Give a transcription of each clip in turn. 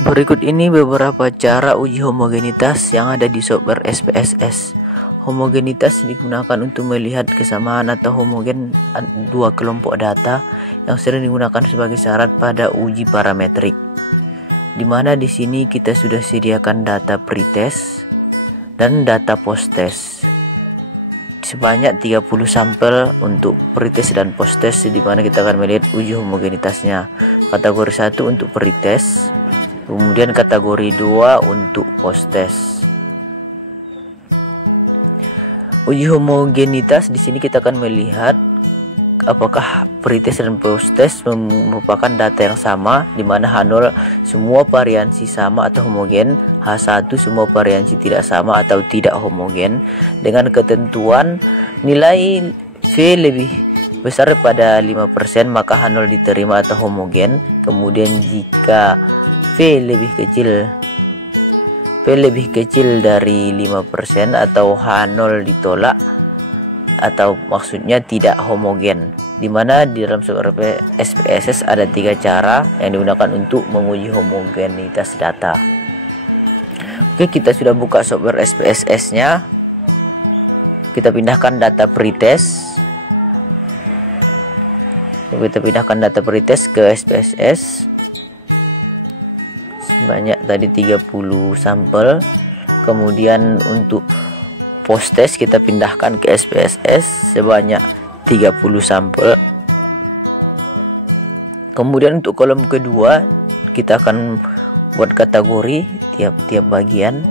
Berikut ini beberapa cara uji homogenitas yang ada di software SPSS. Homogenitas digunakan untuk melihat kesamaan atau homogen dua kelompok data yang sering digunakan sebagai syarat pada uji parametrik. Di mana di sini kita sudah sediakan data pretest dan data posttest. Sebanyak 30 sampel untuk pretest dan posttest, di mana kita akan melihat uji homogenitasnya. Kategori 1 untuk pretest, kemudian kategori 2 untuk posttest. Uji homogenitas di sini kita akan melihat apakah pretest dan posttest merupakan data yang sama, di mana H0 semua variansi sama atau homogen, H1 semua variansi tidak sama atau tidak homogen, dengan ketentuan nilai V lebih besar daripada 5% maka H0 diterima atau homogen. Kemudian jika V lebih kecil dari 5% atau H0 ditolak, atau maksudnya tidak homogen, dimana di dalam software SPSS ada 3 cara yang digunakan untuk menguji homogenitas data. Oke, kita sudah buka software SPSS nya, kita pindahkan data pretest, ke SPSS sebanyak tadi 30 sampel. Kemudian untuk posttest kita pindahkan ke SPSS sebanyak 30 sampel. Kemudian untuk kolom kedua kita akan buat kategori tiap-tiap bagian,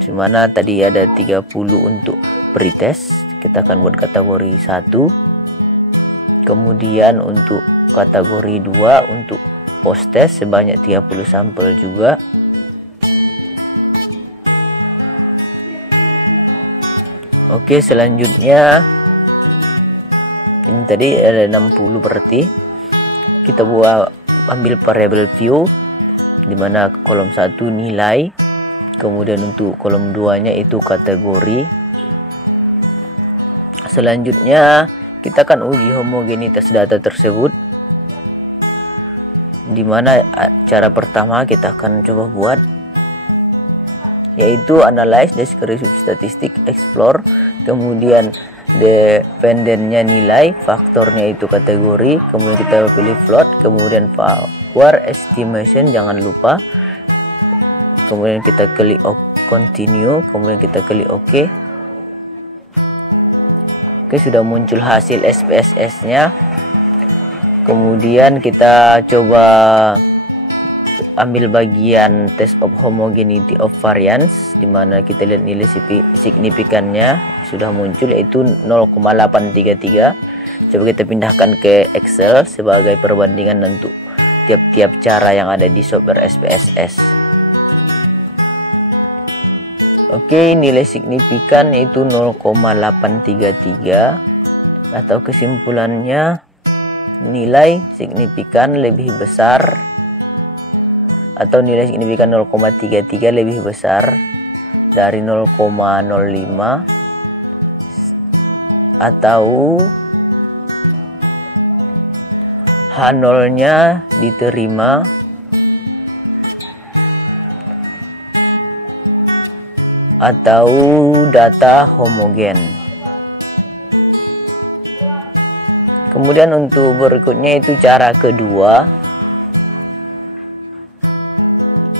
dimana tadi ada 30 untuk pretest, kita akan buat kategori 1. Kemudian untuk kategori 2 untuk posttest sebanyak 30 sampel juga. Oke, selanjutnya ini tadi ada 60 berarti kita ambil variabel view, dimana kolom 1 nilai, kemudian untuk kolom 2 nya itu kategori. Selanjutnya kita akan uji homogenitas data tersebut, dimana cara pertama kita akan coba buat, yaitu analyze, descriptive statistic, explore, kemudian dependennya nilai, faktornya itu kategori, kemudian kita pilih float, kemudian power estimation jangan lupa, kemudian kita klik continue, kemudian kita klik OK. Oke, sudah muncul hasil SPSS nya. Kemudian kita coba ambil bagian test of homogeneity of variance, dimana kita lihat nilai signifikannya sudah muncul, yaitu 0,833. Coba kita pindahkan ke Excel sebagai perbandingan untuk tiap-tiap cara yang ada di software SPSS. Oke, nilai signifikan itu 0,833, atau kesimpulannya nilai signifikan lebih besar, atau nilai signifikan 0,33 lebih besar dari 0,05, atau H0 nya diterima, atau data homogen. Kemudian untuk berikutnya itu cara kedua.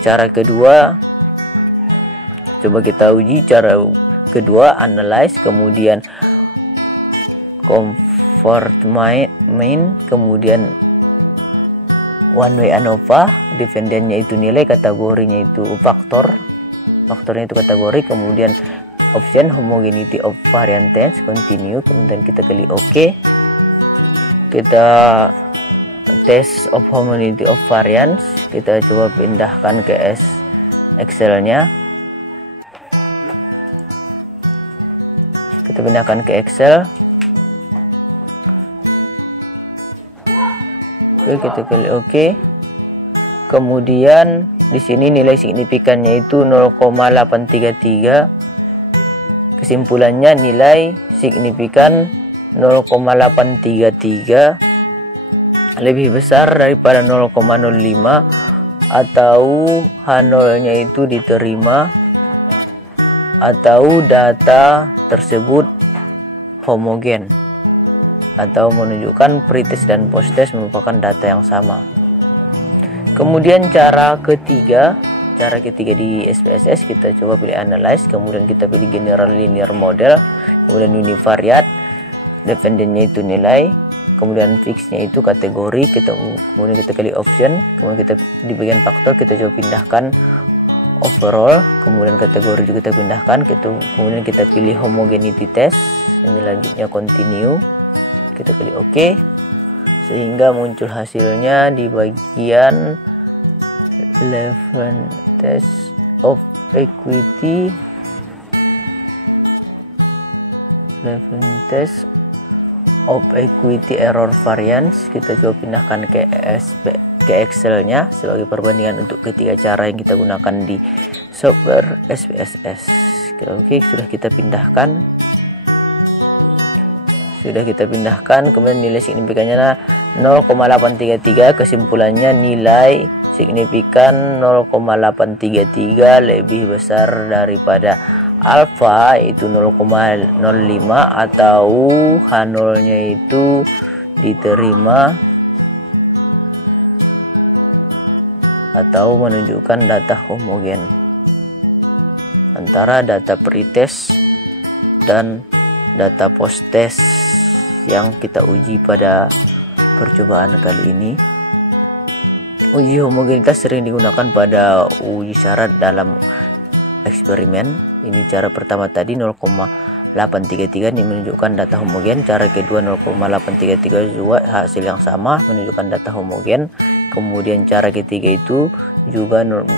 Cara kedua coba kita uji. Cara kedua analyze, kemudian convert main, kemudian one way ANOVA, dependennya itu nilai, kategorinya itu faktornya itu kategori, kemudian option homogeneity of variance, continue, kemudian kita klik OK. Kita test of homogeneity of variance, kita coba pindahkan ke Excel nya, kita pindahkan ke Excel. Oke, kita klik OK. Kemudian di sini nilai signifikannya itu 0,833. Kesimpulannya nilai signifikan 0,833 lebih besar daripada 0,05 atau H0-nya itu diterima, atau data tersebut homogen, atau menunjukkan pretest dan posttest merupakan data yang sama. Kemudian cara ketiga di SPSS, kita coba pilih analyze, kemudian kita pilih general linear model, kemudian univariate, dependentnya itu nilai, kemudian fixnya itu kategori, kemudian kita pilih option, kemudian kita di bagian faktor kita coba pindahkan overall, kemudian kategori juga kita pindahkan, kemudian kita pilih homogeneity test, ini lanjutnya continue, kita pilih OK, sehingga muncul hasilnya di bagian level test of equity, error variance. Kita coba pindahkan ke Excel-nya sebagai perbandingan untuk ketiga cara yang kita gunakan di software SPSS. Oke, sudah kita pindahkan, kemudian nilai signifikannya 0,833, kesimpulannya nilai signifikan 0,833 lebih besar daripada alfa, yaitu 0,05, atau H0-nya itu diterima atau menunjukkan data homogen antara data pretest dan data posttest yang kita uji pada percobaan kali ini. Uji homogenitas sering digunakan pada uji syarat dalam eksperimen. Ini cara pertama tadi 0,833 ini menunjukkan data homogen. Cara kedua 0,833 juga hasil yang sama menunjukkan data homogen. Kemudian cara ketiga itu juga 0